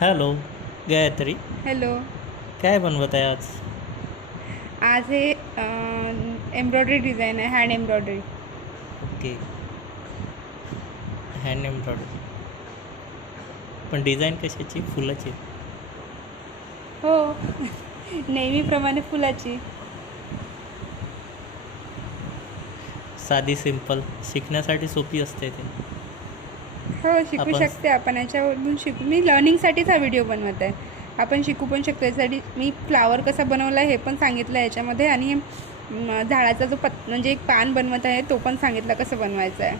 Hello Gayatri, hello. काय बनवत आहे आज? आज हे एम्ब्रॉयडरी डिझाईन आहे, hand embroidery. Okay, hand embroidery. पण डिझाईन कशाची? फुलाची? हो. नेहमीप्रमाणे फुलाची. साधी सिंपल, शिकण्यासाठी सोपी असते ते. हो, शिकू आपण शकते आपण याच्यावरून. मी लर्निंगसाठीच हा व्हिडिओ बनवत आहे. आपण शिकू पण शकतो. यासाठी मी फ्लावर कसा बनवला आहे हे पण सांगितलं आहे याच्यामध्ये, आणि झाडाचा जो म्हणजे एक पान बनवत आहे तो पण सांगितला कसं बनवायचं आहे.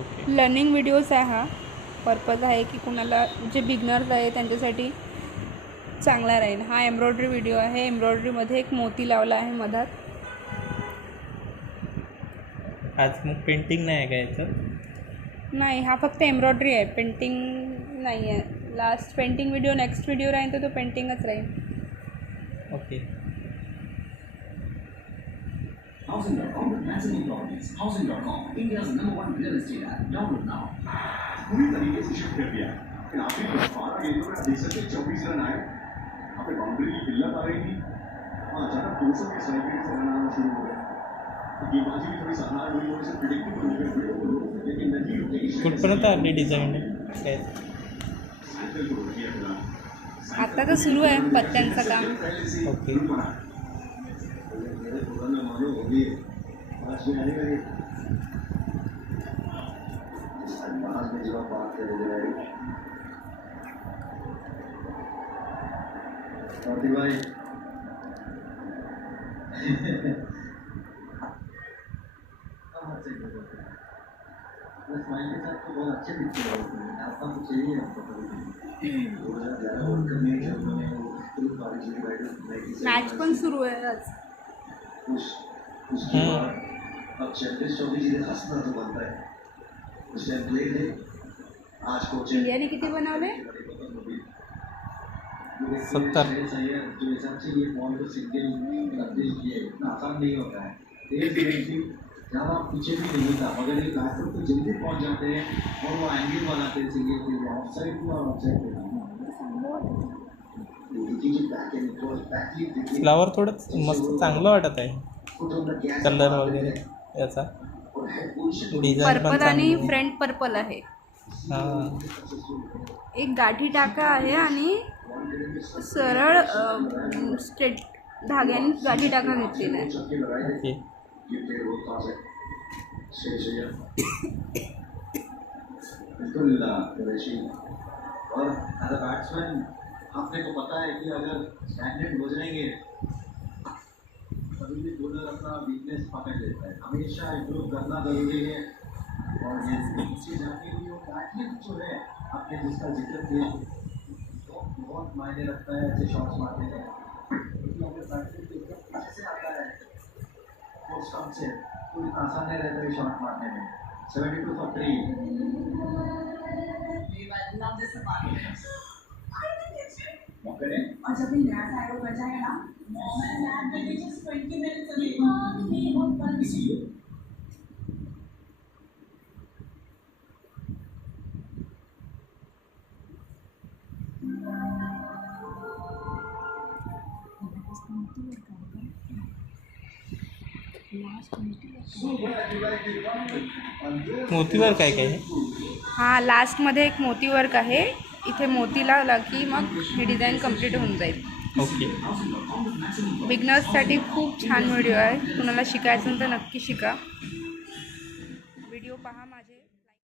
ओके. लर्निंग व्हिडिओज आहे हा. पर्पज आहे की कुणाला जे बिगनर्स आहे त्यांच्यासाठी चांगला राहील. हा एम्ब्रॉयडरी व्हिडिओ आहे. एम्ब्रॉयडरीमध्ये एक मोती लावला आहे मधात. आज मग पेंटिंग नाही आहे का याचं? नाही, हा फक्त एम्ब्रॉयडरी आहे, पेंटिंग नाही आहे. Last painting video next video राहील तर तो पेंटिंगच राहील. Okay. Housing.com with Maximum Properties. Housing.com, India's #1 real estate app. Download now. पूरी तरीके से शिफ्ट कर दिया फिर आखिर में 12 गेंदों में देख सकते 24 रन आए। अपने बाउंड्री की किल्लत आ रही थी। अचानक 200 के स्ट्राइक से रन आना शुरू हो गया। गेंदबाजी भी थोड़ी साधारण हुई और इसे प्रेडिक्टेबल हो गया, लेकिन नहीं रुकेगी। कुठपर्यंत आपली डिझाईन काय? सायकल को रोकिया फिलहाल। आता तर सुरू आहे पत्त्यांचं काम. ओके. मानो होगी आज में आने वाली अंदाज में जब बात कर रहे हैं और भाई स्माइल के साथ तो बहुत अच्छे दिखते हो आपका तो चाहिए हमको मॅच पण सुरू आहे आज. उसके बाद अब 26-24 जिले हंसना तो बनता है उस टाइम प्ले थे आज कोच इंडियाने किती बनवले? 70. जो हिसाब से ये बॉल को सिंगल तब्दील किए इतना आसान नहीं होता है तेज गेंद जहाँ आप पीछे भी नहीं था मगर ये बैटर तो जल्दी पहुंच जाते हैं और वो एंगल बनाते हैं सिंगल के लिए ऑफसाइड हुआ ऑफसाइड फ्लावर थोडं मस्त चांगलं वाटत आहे. कलर वगैरे याचा डिझाईन पण पर्पल आणि चांगली. फ्रंट पर्पल आहे. हां. एक गाठी टाका आहे आणि सरळ स्ट्रेट धाग्याने गाठी टाका घेतलेला आहे. ओके. बिल्कुल और एज अ बैट्समैन आपने को पता है कि अगर स्टैंडर्ड गुजरेंगे कभी भी बॉलर अपना वीकनेस पकड़ लेता है हमेशा इम्प्रूव करना जरूरी है और ये पीछे जाके भी वो बैटिंग जो है आपने जिसका जिक्र किया तो बहुत मायने रखता है ऐसे शॉट्स मारने में क्योंकि अगर बैटिंग अच्छे से आता है तो स्टंप से तो इतना आसान नहीं रहता है शॉट मारने में 72 for 3 और जब भी नया साइड बन जाएगा ना मैं जस्ट 20 मिनट्स अभी इसलिए मोतीवर काय काय आहे? हा लास्टमध्ये एक मोती वर्क आहे. इथे मोती लावला की मग ही डिझाईन कंप्लीट होऊन जाईल. ओके. बिगनर्ससाठी खूप छान व्हिडिओ आहे. कुणाला शिकायचं तर नक्की शिका. व्हिडिओ पहा माझे.